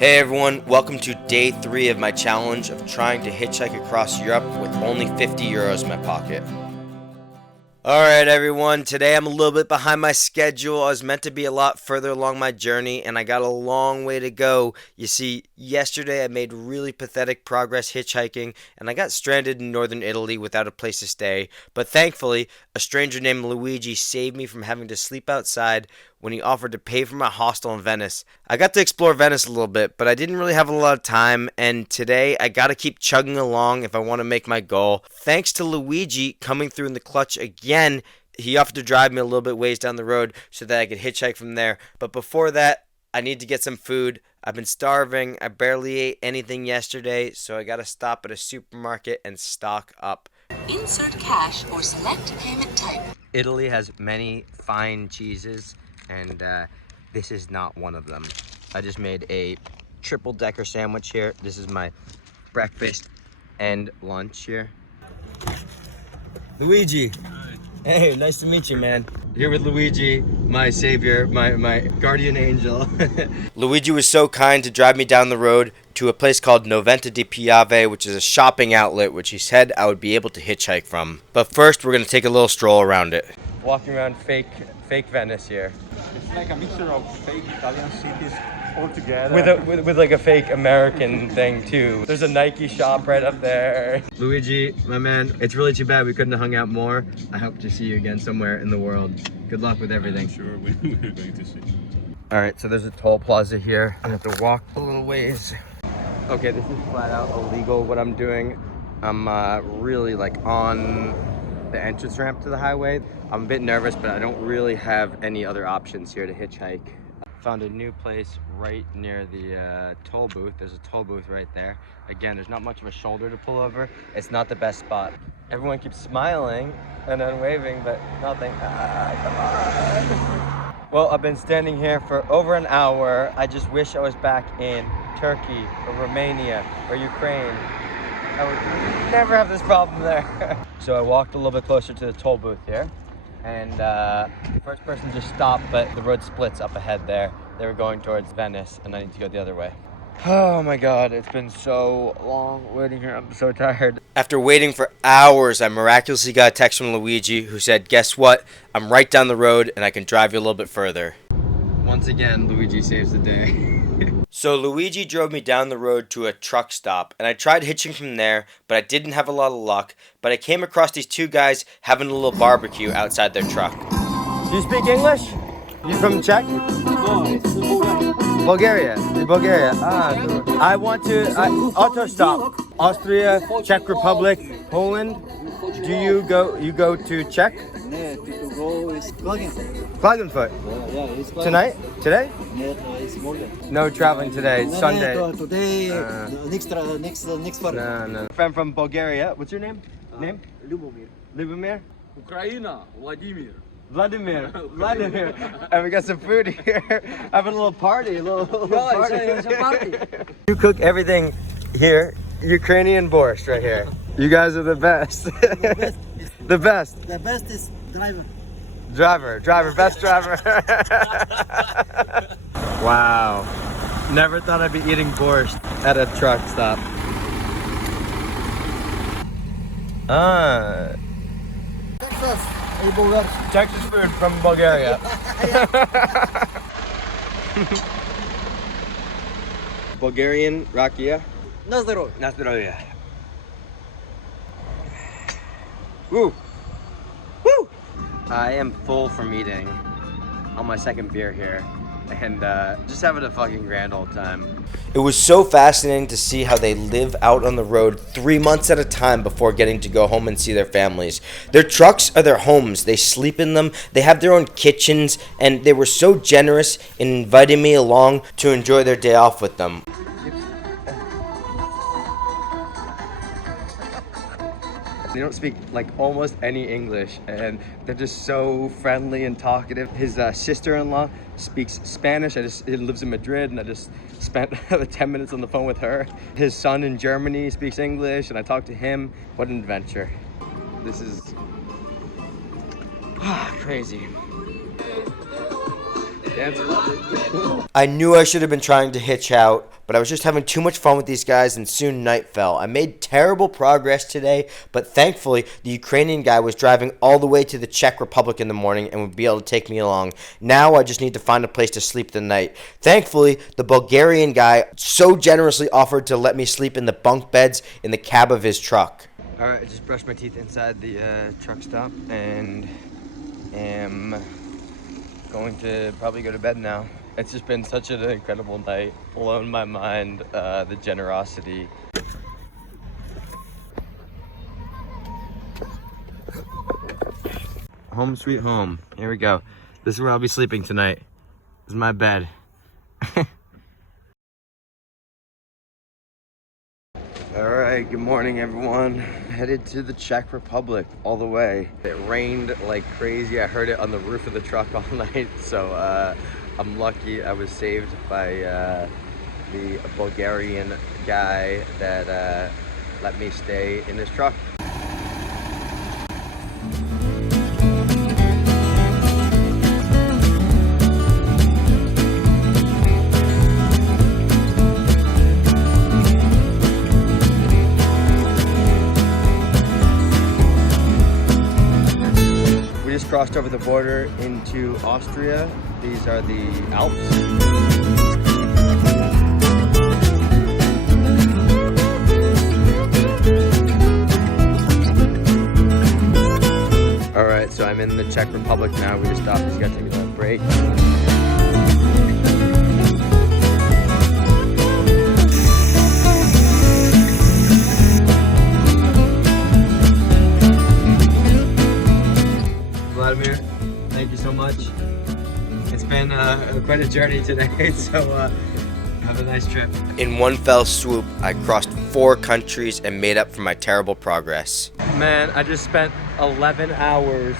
Hey everyone, welcome to day 3 of my challenge of trying to hitchhike across Europe with only 50 euros in my pocket. Alright everyone, today I'm a little bit behind my schedule. I was meant to be a lot further along my journey and I got a long way to go. You see, yesterday I made really pathetic progress hitchhiking and I got stranded in northern Italy without a place to stay. But thankfully, a stranger named Luigi saved me from having to sleep outside when he offered to pay for my hostel in Venice. I got to explore Venice a little bit, but I didn't really have a lot of time, and today I gotta keep chugging along if I want to make my goal. Thanks to Luigi coming through in the clutch again, he offered to drive me a little bit ways down the road so that I could hitchhike from there. But before that, I need to get some food. I've been starving. I barely ate anything yesterday, so I gotta stop at a supermarket and stock up. Insert cash or select payment type. Italy has many fine cheeses, and this is not one of them. I just made a triple-decker sandwich here. This is my breakfast and lunch here. Luigi. Hey, nice to meet you, man. Here with Luigi, my savior, my guardian angel. Luigi was so kind to drive me down the road to a place called Noventa di Piave, which is a shopping outlet, which he said I would be able to hitchhike from. But first, we're gonna take a little stroll around it. Walking around fake Venice here. It's like a mixture of fake Italian cities all together. With like a fake American thing too. There's a Nike shop right up there. Luigi, my man, it's really too bad we couldn't have hung out more. I hope to see you again somewhere in the world. Good luck with everything. I'm sure we're going to see. Alright, so there's a toll plaza here. I have to walk a little ways. Okay, this is flat out illegal what I'm doing. I'm really like on the entrance ramp to the highway. I'm a bit nervous, but I don't really have any other options here to hitchhike. Found a new place right near the toll booth. There's a toll booth right there. Again, there's not much of a shoulder to pull over. It's not the best spot. Everyone keeps smiling and then waving, but nothing. Come on. Well, I've been standing here for over an hour. I just wish I was back in Turkey or Romania or Ukraine. I would never have this problem there. So I walked a little bit closer to the toll booth here. And the first person just stopped, but the road splits up ahead there. They were going towards Venice, and I need to go the other way. Oh my god, it's been so long waiting here. I'm so tired. After waiting for hours, I miraculously got a text from Luigi who said, guess what? I'm right down the road, and I can drive you a little bit further. Once again, Luigi saves the day. So Luigi drove me down the road to a truck stop, and I tried hitching from there, but I didn't have a lot of luck. But I came across these two guys having a little barbecue outside their truck. Do you speak English? You from Czech? No, it's Bulgaria. Bulgaria. I want to auto stop. Austria, Czech Republic, Poland. Do you go to Czech? Yeah, to go is Klagenfurt. Klagenfurt. Yeah, it's Klagenfurt. Tonight? Today? Yeah, it's morning. No traveling today. It's Sunday. Today, next Friday. No. I'm from Bulgaria. What's your name? Любомир. Lubomir? Ukraina, Vladimir. Vladimir. And we got some food here. Having a little party. A little party. It's a party. You cook everything here. Ukrainian borscht right here. You guys are the best. The best. The best is driver. Best driver. Wow. Never thought I'd be eating borscht at a truck stop. Texas food from Bulgaria. Bulgarian rakia. На здоровье. Na zdrowie. Woo! Woo! I am full from eating on my second beer here and just having a fucking grand old time. It was so fascinating to see how they live out on the road 3 months at a time before getting to go home and see their families. Their trucks are their homes. They sleep in them. They have their own kitchens, and they were so generous in inviting me along to enjoy their day off with them. They don't speak like almost any English, and they're just so friendly and talkative. His sister-in-law speaks Spanish. He lives in Madrid, and I just spent 10 minutes on the phone with her. His son in Germany speaks English, and I talked to him. What an adventure. This is crazy. I knew I should have been trying to hitch out, but I was just having too much fun with these guys and soon night fell. I made terrible progress today, but thankfully the Ukrainian guy was driving all the way to the Czech Republic in the morning and would be able to take me along. Now I just need to find a place to sleep the night. Thankfully, the Bulgarian guy so generously offered to let me sleep in the bunk beds in the cab of his truck. Alright, I just brushed my teeth inside the truck stop and am going to probably go to bed now. It's just been such an incredible night, blown my mind, the generosity. Home sweet home. Here we go. This is where I'll be sleeping tonight. This is my bed. Alright, good morning everyone. Headed to the Czech Republic all the way. It rained like crazy. I heard it on the roof of the truck all night, so I'm lucky I was saved by the Bulgarian guy that let me stay in his truck. We just crossed over the border into Austria. These are the Alps. All right, so I'm in the Czech Republic now. We just stopped, just got to take a little break. Vladimir, thank you so much. It's been quite a journey today, so have a nice trip. In one fell swoop, I crossed 4 countries and made up for my terrible progress. Man, I just spent 11 hours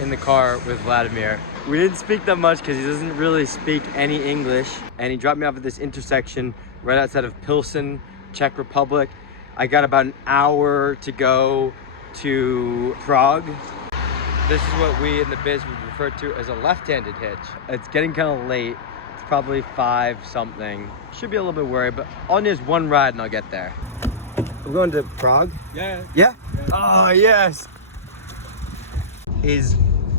in the car with Vladimir. We didn't speak that much because he doesn't really speak any English, and he dropped me off at this intersection right outside of Pilsen, Czech Republic. I got about an hour to go to Prague. This is what we in the biz would refer to as a left-handed hitch. It's getting kind of late. It's probably 5 something. Should be a little bit worried, but all I need is one ride and I'll get there. We're going to Prague? Yeah. Yeah? Oh, yes. Is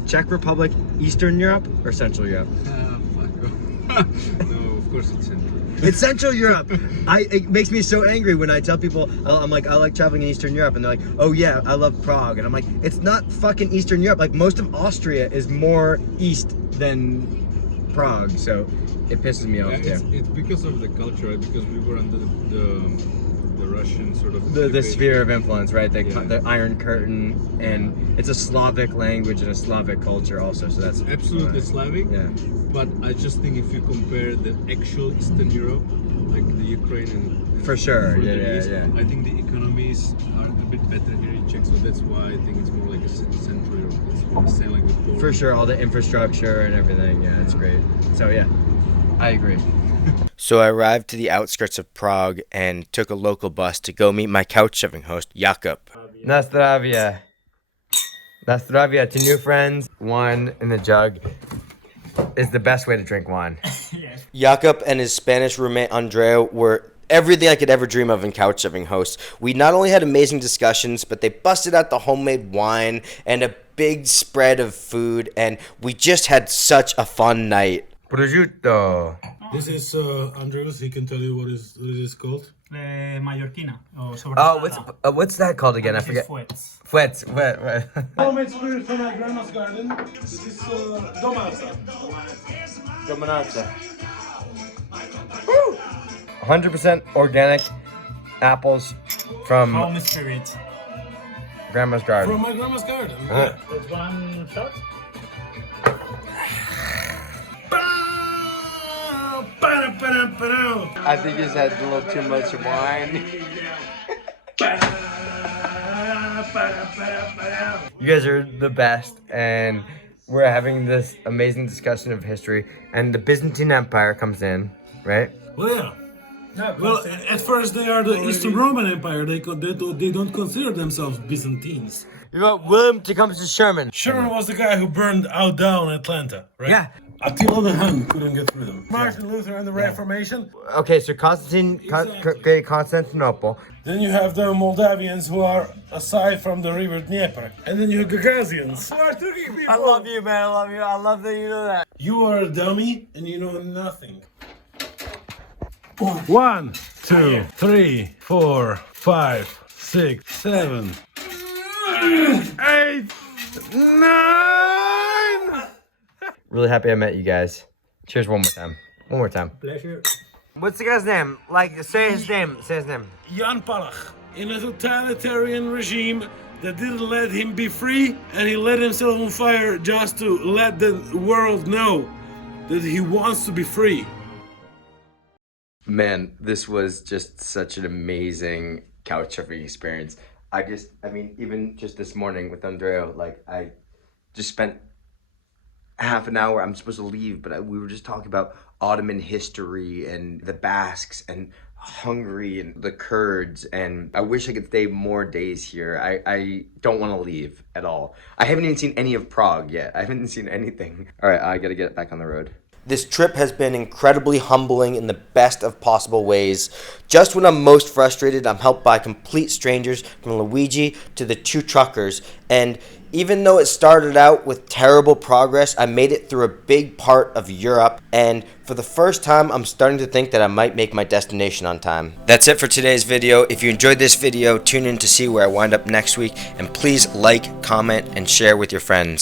Czech Republic Eastern Europe or Central Europe? Fuck. No, of course it's Central. It's Central Europe. It makes me so angry when I tell people, I'm like, I like traveling in Eastern Europe, and they're like, oh yeah, I love Prague, and I'm like, it's not fucking Eastern Europe. Like, most of Austria is more east than Prague, so it pisses me off too. It's because of the culture, right? Because we were under the Russian sort of the sphere of influence, right? The Iron Curtain, and it's a Slavic language and a Slavic culture also, so that's absolutely Slavic. Yeah. But I just think if you compare the actual Eastern Europe, like the Ukraine and for sure, East, yeah. I think the economies are a bit better here in Czech, so that's why I think it's more like a Central Europe. It's same like with Poland. For sure, all the infrastructure and everything, yeah, it's great. So yeah, I agree. So I arrived to the outskirts of Prague and took a local bus to go meet my couchsurfing host, Jakub. Nastravia. Nastravia to new friends. Wine in the jug is the best way to drink wine. Yes. Jakub and his Spanish roommate, Andrea, were everything I could ever dream of in couchsurfing hosts. We not only had amazing discussions, but they busted out the homemade wine and a big spread of food, and we just had such a fun night. Prosciutto. This is Andrews. He can tell you what it is called. Mallorquina. Oh, what's that called again? I forget. Fuets. Fuets. Homemade spirit from my grandma's garden. This is domaca. Domanazza. 100% organic apples from Home spirit. Grandma's garden. From my grandma's garden. Uh-huh. There's one shot. I think he's had a little too much wine. You guys are the best, and we're having this amazing discussion of history, and the Byzantine Empire comes in, right? Well, yeah. Well, at first they are the Eastern Roman Empire. They don't consider themselves Byzantines. You got William Tecumseh Sherman. Sherman was the guy who burned out down Atlanta, right? Yeah. Attila the Hun couldn't get through them. Martin Luther and the Reformation. Okay, so Constantine, Exactly. Constantinople. Then you have the Moldavians who are aside from the river Dnieper. And then you have Gagazians who are Turkic people. I love you, man. I love you. I love that you know that. You are a dummy and you know nothing. 1, 2, 3, 4, 5, 6, 7, 8, 9. Really happy I met you guys. Cheers one more time. One more time. Pleasure. What's the guy's name? Like, say his name. Say his name. Jan Palach, in a totalitarian regime that didn't let him be free, and he lit himself on fire just to let the world know that he wants to be free. Man, this was just such an amazing couchsurfing experience. I mean, even just this morning with Andrea, like, I just spent half an hour. I'm supposed to leave, but we were just talking about Ottoman history and the Basques and Hungary and the Kurds, and I wish I could stay more days here. I don't want to leave at all. I haven't even seen any of Prague yet. I haven't seen anything. All right, I gotta get back on the road. This trip has been incredibly humbling in the best of possible ways. Just when I'm most frustrated, I'm helped by complete strangers, from Luigi to the 2 truckers. And even though it started out with terrible progress, I made it through a big part of Europe. And for the first time, I'm starting to think that I might make my destination on time. That's it for today's video. If you enjoyed this video, tune in to see where I wind up next week. And please like, comment, and share with your friends.